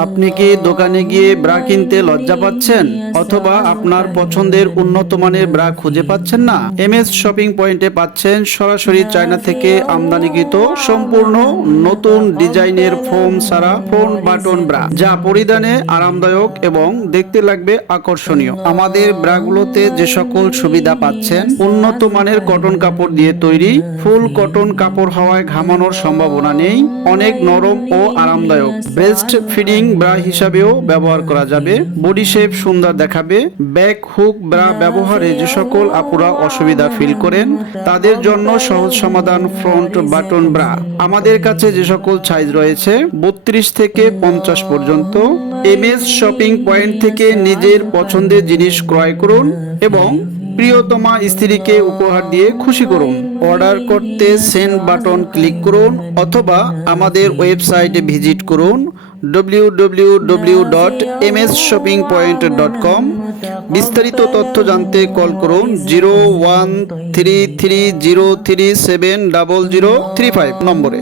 আপনি কি দোকানে গিয়ে ব্রা কিনতে লজ্জা পাচ্ছেন অথবা আপনার পছন্দের উন্নত মানের ব্রা খুঁজে পাচ্ছেন না? এমএস শপিং পয়েন্টে পাচ্ছেন সরাসরি চায়না থেকে আমদানিকৃত সম্পূর্ণ নতুন ডিজাইনের ফোম সারা ফ্রন্ট বাটন ব্রা, যা পরিধানে আরামদায়ক এবং দেখতে লাগবে আকর্ষণীয়। আমাদের ব্রাগুলোতে যে সকল সুবিধা পাচ্ছেন: উন্নত মানের কটন কাপড় দিয়ে তৈরি, ফুল কটন কাপড় হওয়ায় ঘামানোর সম্ভাবনা নেই, অনেক নরম ও আরামদায়ক, ব্রেস্ট ফিডিং ব্রা হিসাবেও ব্যবহার করা যাবে, বডি শেপ সুন্দর দেখাবে। ব্যাক হুক ব্রা ব্যবহারে যে সকল আপুরা অসুবিধা ফিল করেন তাদের জন্য সহজ সমাধান ফ্রন্ট বাটন ব্রা। আমাদের কাছে যে সকল সাইজ রয়েছে 32 থেকে 50 পর্যন্ত। এমএস শপিং পয়েন্ট থেকে নিজের পছন্দের জিনিস ক্রয় করুন এবং প্রিয়তমা স্ত্রীকে উপহার দিয়ে খুশি করুন। অর্ডার করতে সেন্ড বাটন ক্লিক করুন অথবা আমাদের ওয়েবসাইটে ভিজিট করুন www.msshoppingpoint.com। বিস্তারিত তথ্য জানতে কল করুন 013303700035 নম্বরে।